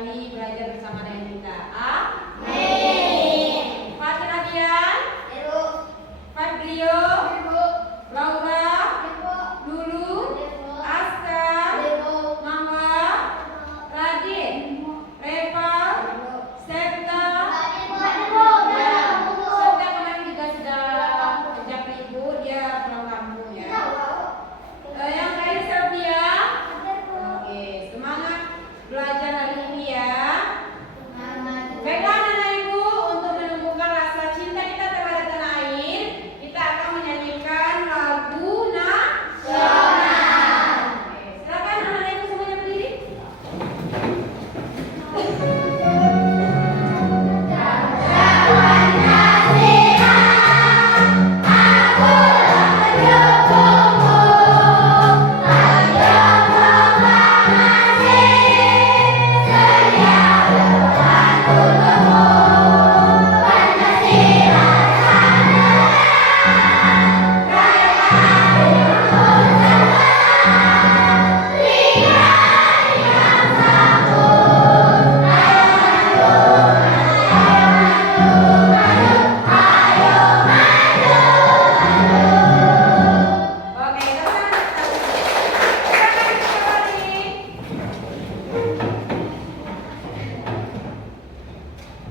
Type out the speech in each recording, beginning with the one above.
kembali belajar bersama dengan kita. Amin. Fatin Adian, Fadlio, Laura, Lulu, Aska, Mama, Radit, Reva, Septa. Septa kemarin juga sudah ajak ibu, dia pulang kampung ya. Yang lain Sylvia. Oke, semangat belajar hari ini ya. Baiklah anak-anak ibu, untuk menumbuhkan rasa cinta kita terhadap tanah air, kita akan menyanyikan lagu nasional. Oke, silakan anak-anak ibu semuanya berdiri. Oke, silakan kembali.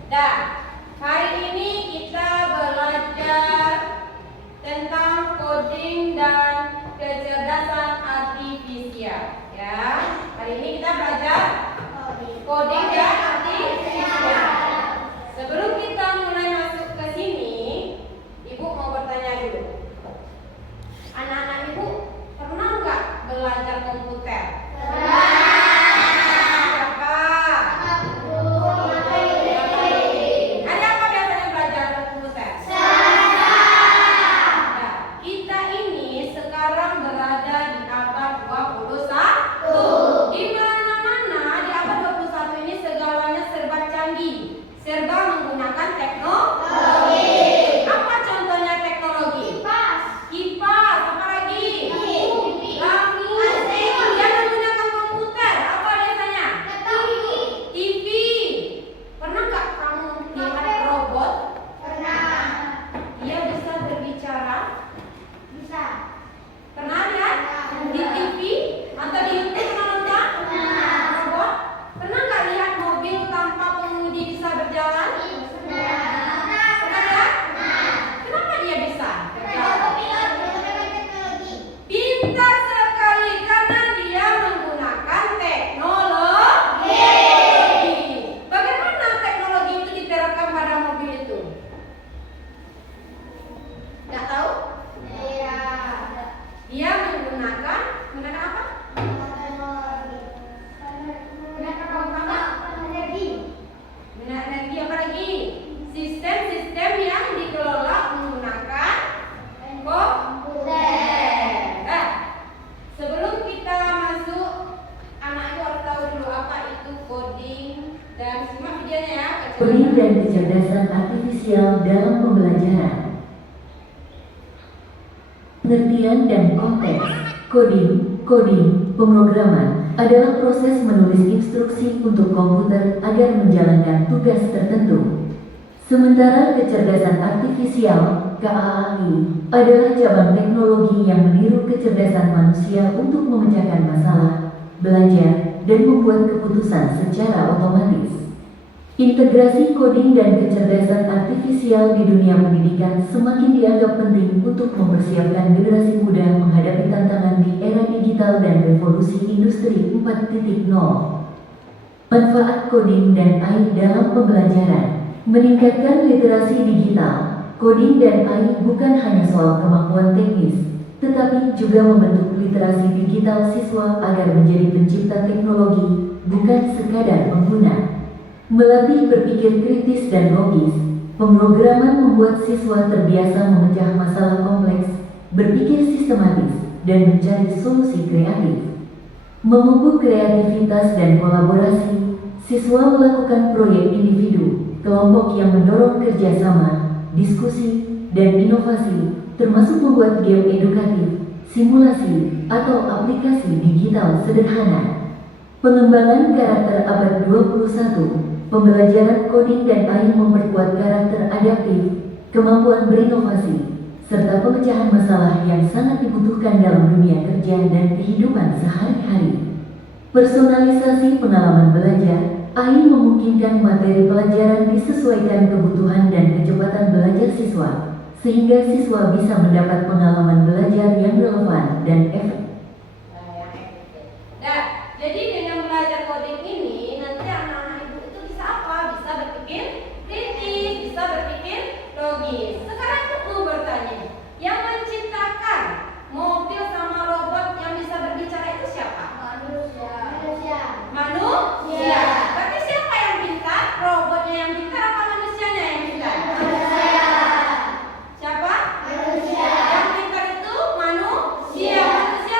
Dah, hari ini kita belajar tentang coding dan kecerdasan artifisial ya. Hari ini kita belajar coding dan artifisial. Sebelum kita mulai masuk ke sini, Ibu mau bertanya dulu. Anak-anak Ibu pernah nggak belajar komputer? Siapa? Hari apa biasanya belajar komputer? Nah, kita ini sekarang berada di abad 21. Di mana-mana di abad 21 ini segalanya serba canggih, serba menggunakan teknologi. Apa contohnya teknologi? Kipas, apa lagi? Lampu. Yang menggunakan komputer, apa biasanya? TV. Pernah nggak kamu lihat robot? Dia bisa berbicara? Pernah lihat? Di TV atau di YouTube pernah nonton? Robot? Pernah nggak lihat mobil tanpa pengemudi bisa berjalan? Pernah lihat? Kenapa dia bisa berjalan? Pintar sekali karena dia menggunakan teknologi. Bagaimana teknologi itu diterapkan pada mobil itu? Nggak tahu? Dia menggunakan apa? Menggunakan energi apa lagi? Sistem-sistem yang dikelola menggunakan komputer. Sebelum kita masuk, anak itu harus tahu dulu apa itu coding dan simak videonya ya. Coding dan kecerdasan artifisial dalam pembelajaran. Pengertian dan konteks. Coding, pemrograman adalah proses menulis instruksi untuk komputer agar menjalankan tugas tertentu. Sementara kecerdasan artifisial (KAI) adalah cabang teknologi yang meniru kecerdasan manusia untuk memecahkan masalah, belajar, dan membuat keputusan secara otomatis. Integrasi coding dan kecerdasan artifisial di dunia pendidikan semakin dianggap penting untuk mempersiapkan generasi muda menghadapi tantangan di era digital dan revolusi industri 4.0. Manfaat coding dan AI dalam pembelajaran. Meningkatkan literasi digital. Coding dan AI bukan hanya soal kemampuan teknis, tetapi juga membentuk literasi digital siswa agar menjadi pencipta teknologi, bukan sekadar pengguna. Melatih berpikir kritis dan logis, pemrograman membuat siswa terbiasa memecah masalah kompleks, berpikir sistematis, dan mencari solusi kreatif. Memupuk kreativitas dan kolaborasi, siswa melakukan proyek individu, kelompok yang mendorong kerjasama, diskusi, dan inovasi, termasuk membuat game edukatif, simulasi, atau aplikasi digital sederhana. Pengembangan karakter abad 21, pembelajaran coding dan AI memperkuat karakter adaptif, kemampuan berinovasi, serta pemecahan masalah yang sangat dibutuhkan dalam dunia kerja dan kehidupan sehari-hari. Personalisasi pengalaman belajar, AI memungkinkan materi pelajaran disesuaikan kebutuhan dan kecepatan belajar siswa, sehingga siswa bisa mendapat pengalaman belajar yang relevan dan efektif. Nah, jadi dengan belajar coding ini, nanti anak-anak ibu itu bisa apa? Bisa berpikir kritis, bisa berpikir logis. Sekarang aku bertanya, yang menciptakan mobil sama robot yang bisa berbicara itu siapa? Manusia. Berarti siapa yang pintar? Robotnya yang pintar apa manusianya yang pintar? Siapa? Yang pintar itu manusia. Manusia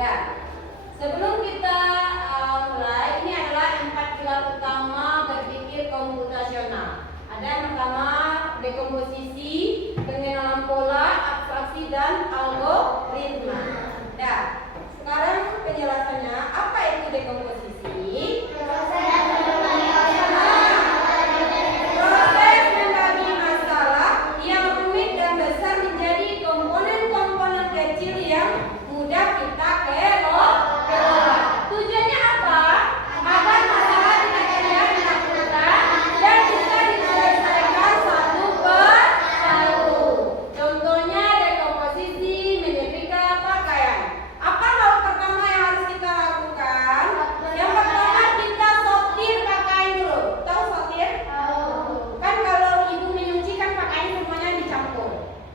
Nah, sebelum kita mulai, ini adalah 4 pilar utama berpikir komputasional. Ada yang pertama, dekomposisi, pengenalan pola, abstraksi, dan algoritma. Nah, sekarang penjelasannya, apa itu dekomposisi? Proses membagi masalah yang rumit dan besar menjadi komponen-komponen kecil yang mudah kita kelola. Tujuannya apa? Agar masalah tidak terlihat menakutkan dan bisa diselesaikan satu per satu. Contohnya dekomposisi menyetrika pakaian. Apa hal pertama yang harus kita lakukan? Yang pertama kita sortir pakaian dulu. Tahu sortir? Kan kalau ibu menyuci kan pakaian semuanya dicampur.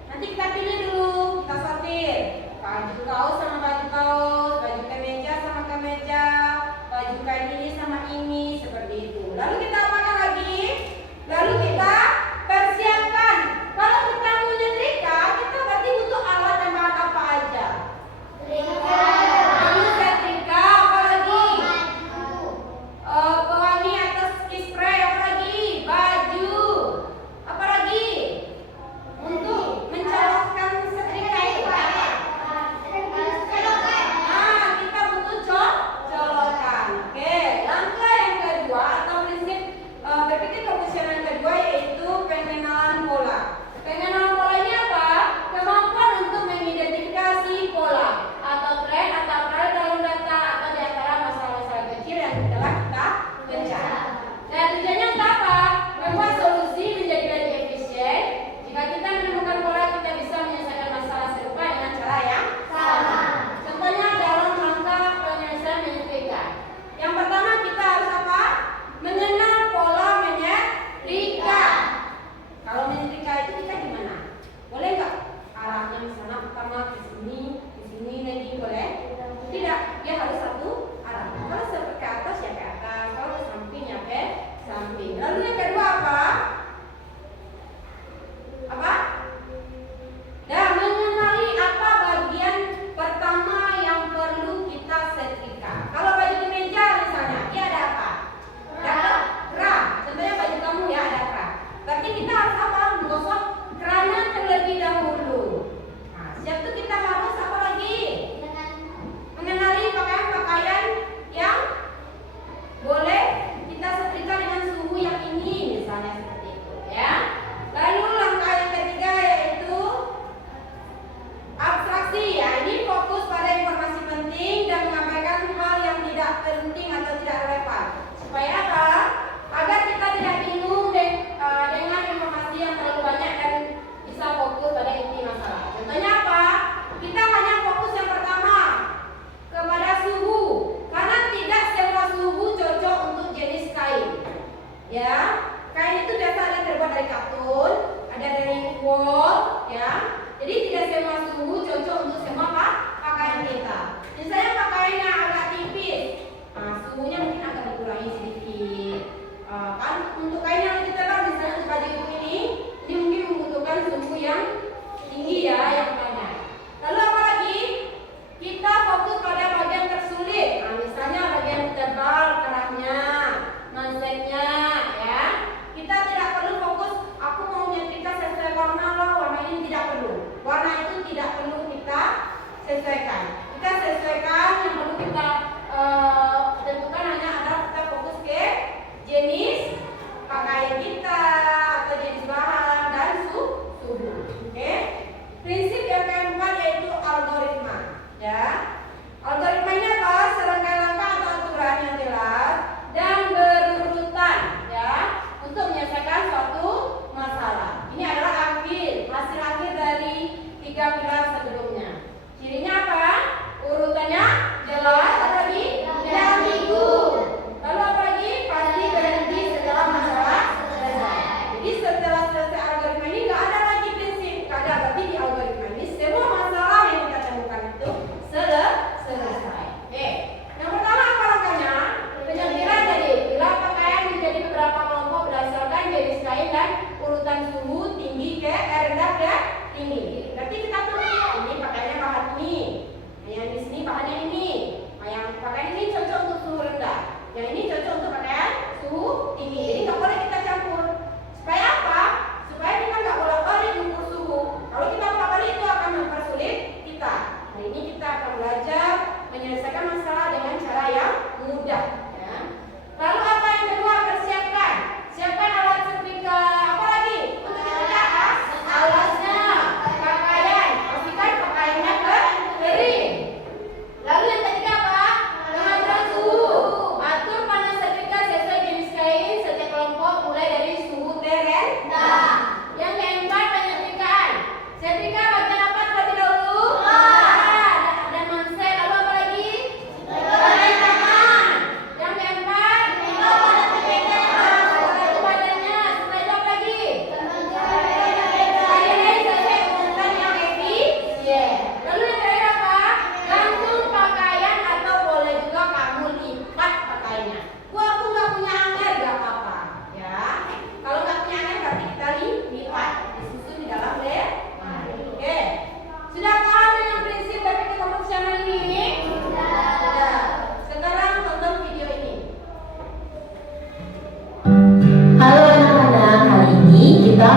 Nanti kita pilih dulu, kita sortir. Baju kaos sama baju kaos, baju kemeja sama kemeja, baju kain ini sama ini, seperti itu. Lalu kita apakan lagi? Lalu kita persiapkan. Kalau kita mau nyetrika, kita berarti butuh alat dan bahan apa aja? Lalu setrika, apa lagi? Pewangi atau spray, apa lagi? Baju, apa lagi? Untuk mencolokkan setrika itu apa? Kita butuh colokan. Oke, langkah yang kedua atau prinsip berpikir komputasional yang kedua yaitu pengenalan pola. Pengenalan pola ini apa? Kemampuan untuk mengidentifikasi pola atau tren atau tren dalam data atau di antara masalah-masalah kecil yang telah kita pencari. Nah, tujuannya untuk apa? Membuat solusi menjadi lebih efisien. Jika kita menemukan pola, kita bisa menyelesaikan masalah serupa dengan cara yang sama. Contohnya dalam rangka penyelesaian menyetrika. Yang pertama kita harus apa? Mengenal pola menyetrika. Kalau menyetrika itu kita gimana? Boleh nggak? Arahnya misalnya pertama ke sini lagi boleh? Tidak, dia harus satu arah. Kalau ke atas ya ke atas, kalau ke samping ya ke samping. Lalu yang kedua apa? Apa? Dan mengenali apa bagian pertama yang perlu kita setrika. Kalau baju kemeja misalnya, dia ada apa? Ada kerah. Contohnya baju kamu ya ada kerah. Berarti kita harus apa? Menggosok kerahnya terlebih dahulu. Nah, siap itu kita harus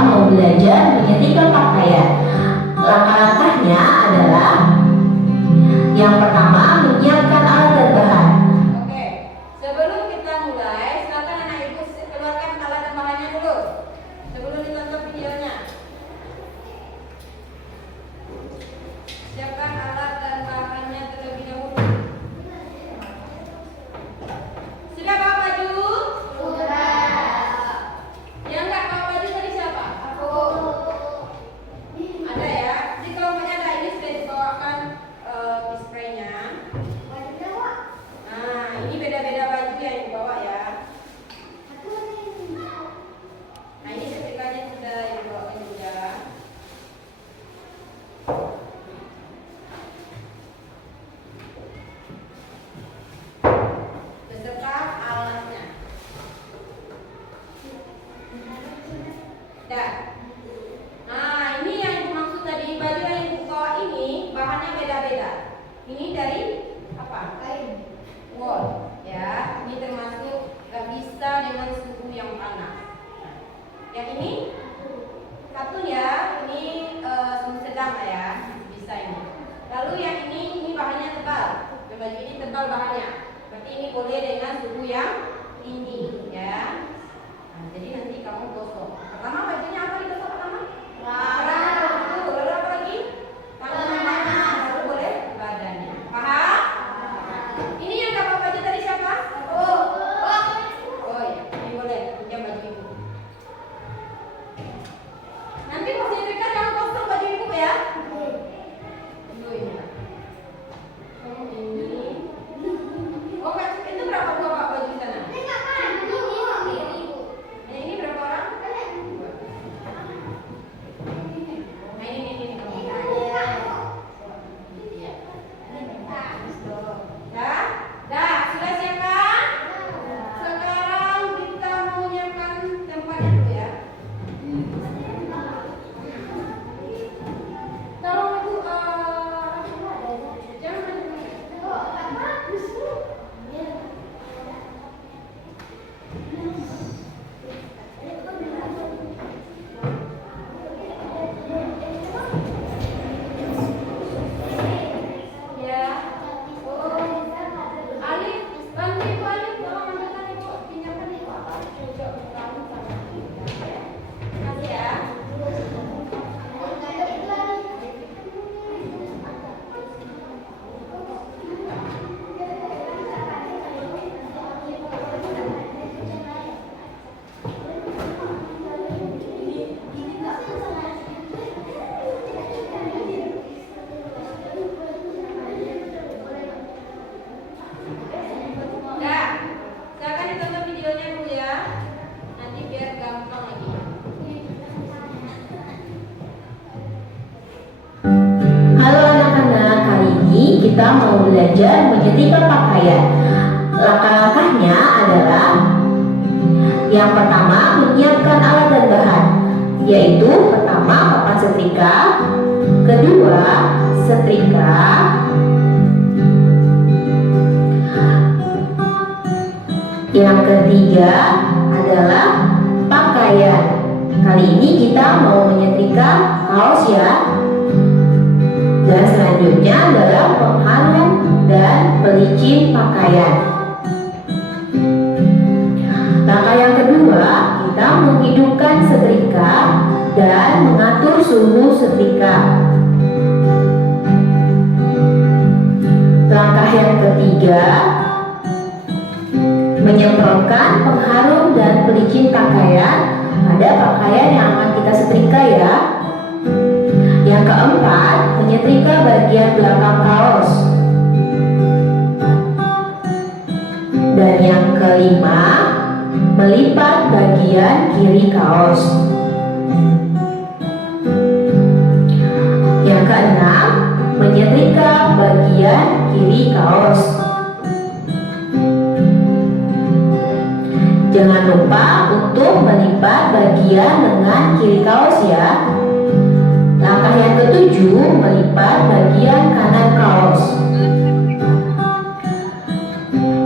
mau belajar menyetrika pakaian. Langkah-langkahnya adalah yang pertama, menyiapkan alat dan bahan. Oke, sebelum kita mulai, silakan anak ibu keluarkan alat dan bahannya dulu sebelum ditonton videonya. Siapkan alat dan bahannya terlebih dahulu. Sudah bawa baju? Yang nggak bawa baju tadi siapa? Ada ya? Di kelompoknya ada, ini sudah dibawakan spraynya. Nah, ini beda-beda baju yang dibawa ya. Nah, ini setrikanya sudah dibawakan juga. Beserta alatnya. Dah. Nah, ini yang ibu maksud tadi, baju yang ibu bawa ini bahannya beda-beda. Ini dari apa? Kain. Wool, ya. Ini termasuk gak bisa dengan suhu yang panas. Nah, yang ini katun ya. Ini suhu sedang lah ya. Bisa ini. Lalu yang ini bahannya tebal. Baju ini tebal bahannya. Berarti ini boleh dengan suhu yang tinggi, ya. Nah, jadi nanti kamu gosok. Pertama bajunya apa digosok pertama? Lalu apa lagi? Tangan, baru boleh badannya. Paham? Ini yang gak bawa baju tadi siapa? Oh ya, ini boleh pinjam baju ibu. Nanti pas nyetrika jangan kosong baju ibu ya. Tunggu ini. Ini. Oh, itu berapa bawa baju sana? Ini berapa orang? Nah, ini kamu. Dah, sudah siap kan? Sekarang kita mau nyiapkan tempatnya dulu ya. Tolong ibu, jangan ya. Alif, bantu ibu Alif, tolong ambilkan ibu, pinjamkan ibu apa? Coba kamu sama kita ya. Kasih ya. Dah, silakan ditonton videonya dulu ya. Nanti biar gampang lagi. Halo anak-anak, kali ini kita mau belajar menyetrika pakaian. Langkah-langkahnya adalah yang pertama, menyiapkan alat dan bahan, yaitu pertama papan setrika, kedua setrika, yang ketiga adalah pakaian. Kali ini kita mau menyetrika kaos ya. Dan selanjutnya adalah pengharum dan pelicin pakaian. Langkah yang kedua, kita menghidupkan setrika dan mengatur suhu setrika. Langkah yang ketiga, menyemprotkan pengharum dan pelicin pakaian pada pakaian yang akan kita setrika ya. Yang keempat, menyetrika bagian belakang kaos. Dan yang kelima, melipat bagian kiri kaos. Yang keenam, menyetrika bagian kiri kaos. Jangan lupa untuk melipat bagian lengan kiri kaos ya. Langkah yang ketujuh, melipat bagian kanan kaos.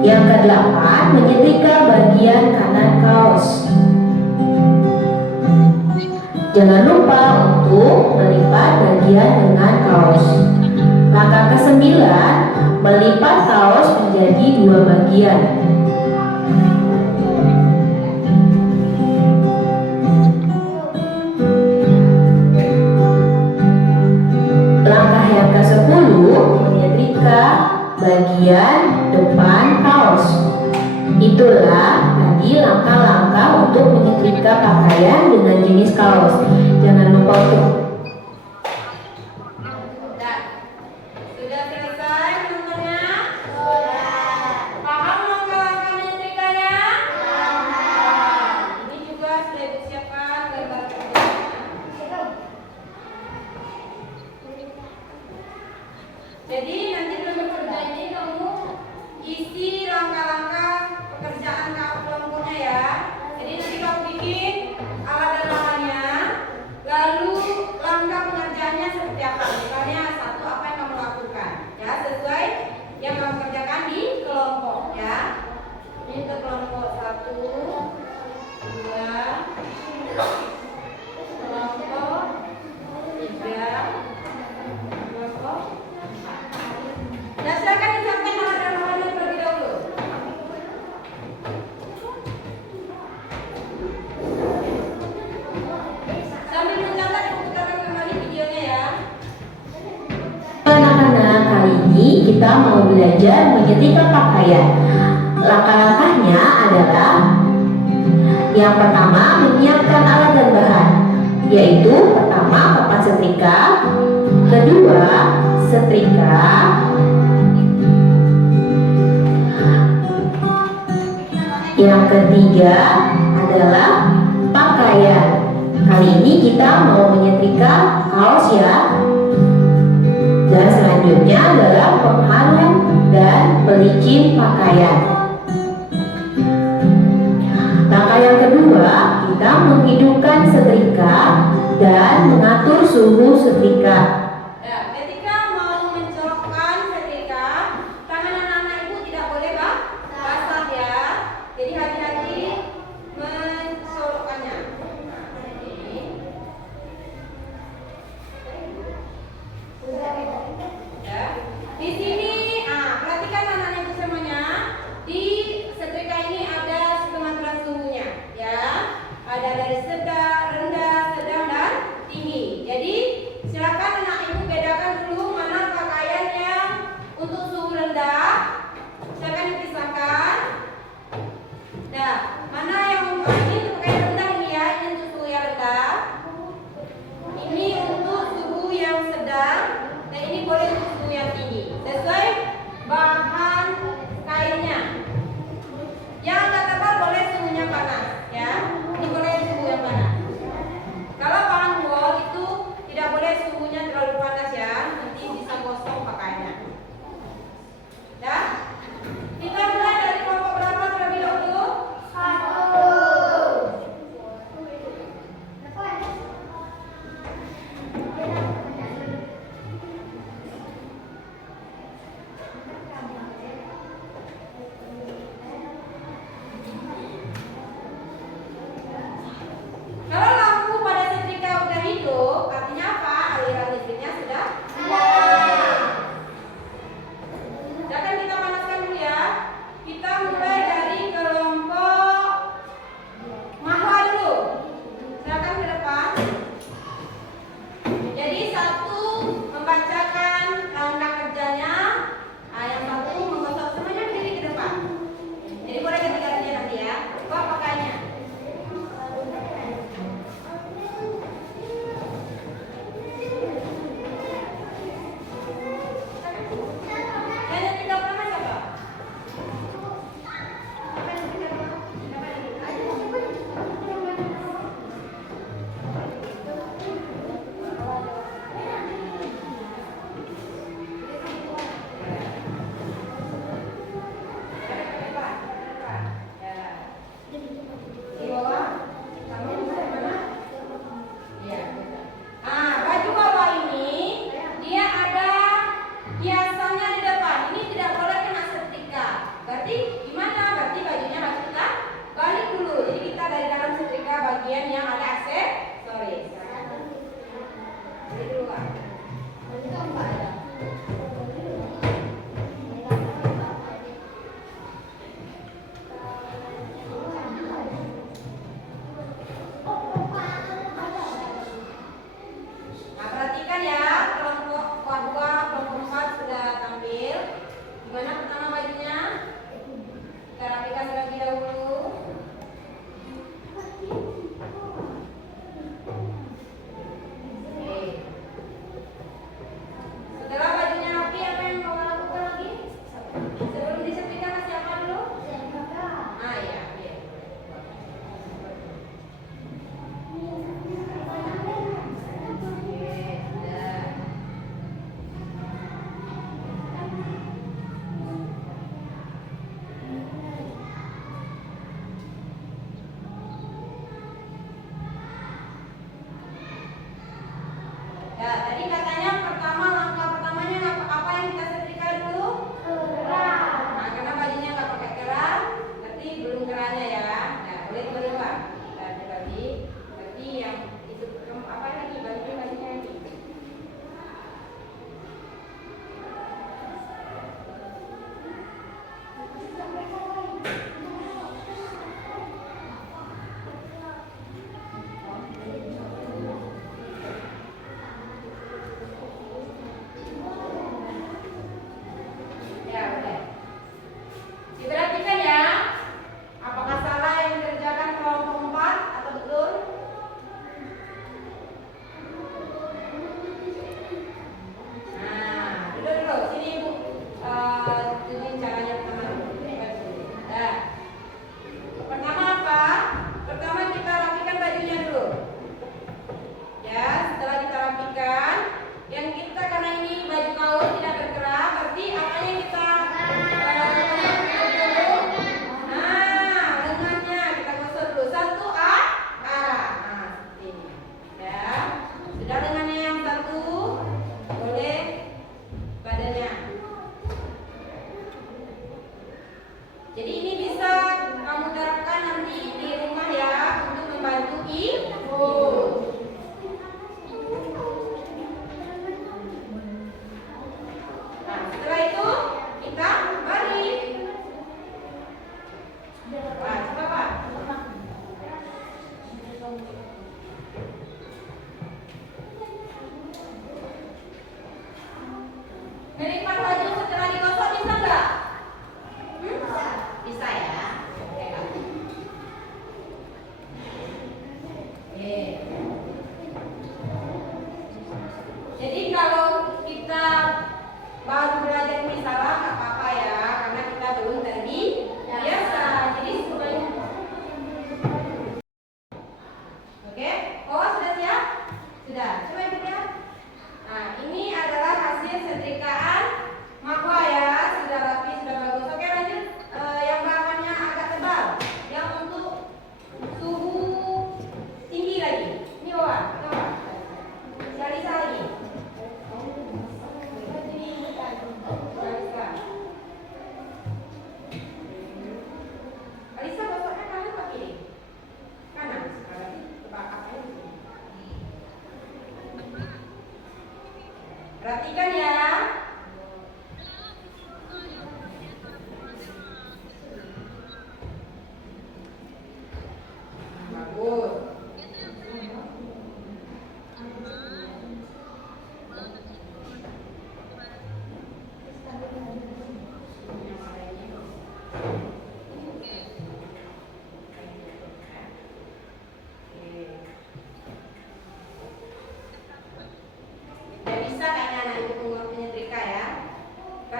Yang kedelapan, menyetrika bagian kanan kaos. Melipat kaos menjadi 2 bagian. Langkah yang ke-10, menyetrika bagian depan kaos. Itulah tadi langkah-langkah untuk menyetrika pakaian dengan jenis kaos. Jangan lupa untuk Sudah selesai menontonnya? Sudah. Paham langkah-langkah menyetrikanya? Paham. Ini juga sudah disiapkan gambar kerjanya. Jadi nanti dalam kerja ini kamu isi langkah-langkah pekerjaan kelompoknya ya. Jadi nanti kamu bikin alat dan bahannya, lalu langkah pengerjaannya seperti apa. Misalnya satu, apa yang kamu lakukan ya, sesuai yang kamu kerjakan di kelompok ya. Ini untuk kelompok 1, 2, kelompok 3, kelompok 4. Nah, silakan dicapai alat dan bahannya terlebih dahulu. Sambil mencatat, putarkan kembali videonya ya. anak-anak, kali ini kita mau belajar menyetrika pakaian. Langkah-langkahnya adalah yang pertama, menyiapkan alat dan bahan, yaitu pertama papan setrika, kedua setrika, yang ketiga adalah pakaian. Kali ini kita mau menyetrika kaos ya. Dan selanjutnya adalah pengharum dan pelicin pakaian. Langkah yang kedua, kita menghidupkan setrika dan mengatur suhu setrika. Ya, ketika mau mencolokkan setrika, tangan anak-anak ibu tidak boleh basah ya. Jadi hati-hati mencolokkannya. Ya. Di sini, perhatikan anak-anak ibu semuanya. Di setrika ini ada pengaturan suhunya, ya. Ada dari sedang, rendah, sedang, dan tinggi. Jadi silakan anak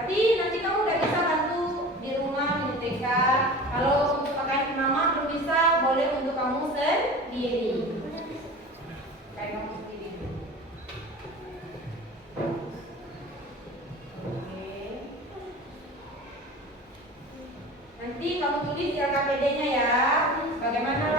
Berarti nanti kamu udah bisa bantu di rumah menyetrika. Kalau untuk pakai mama belum bisa, boleh untuk kamu sendiri. Kayak kamu sendiri. Oke. Nanti kamu tulis LKPD-nya ya. Bagaimana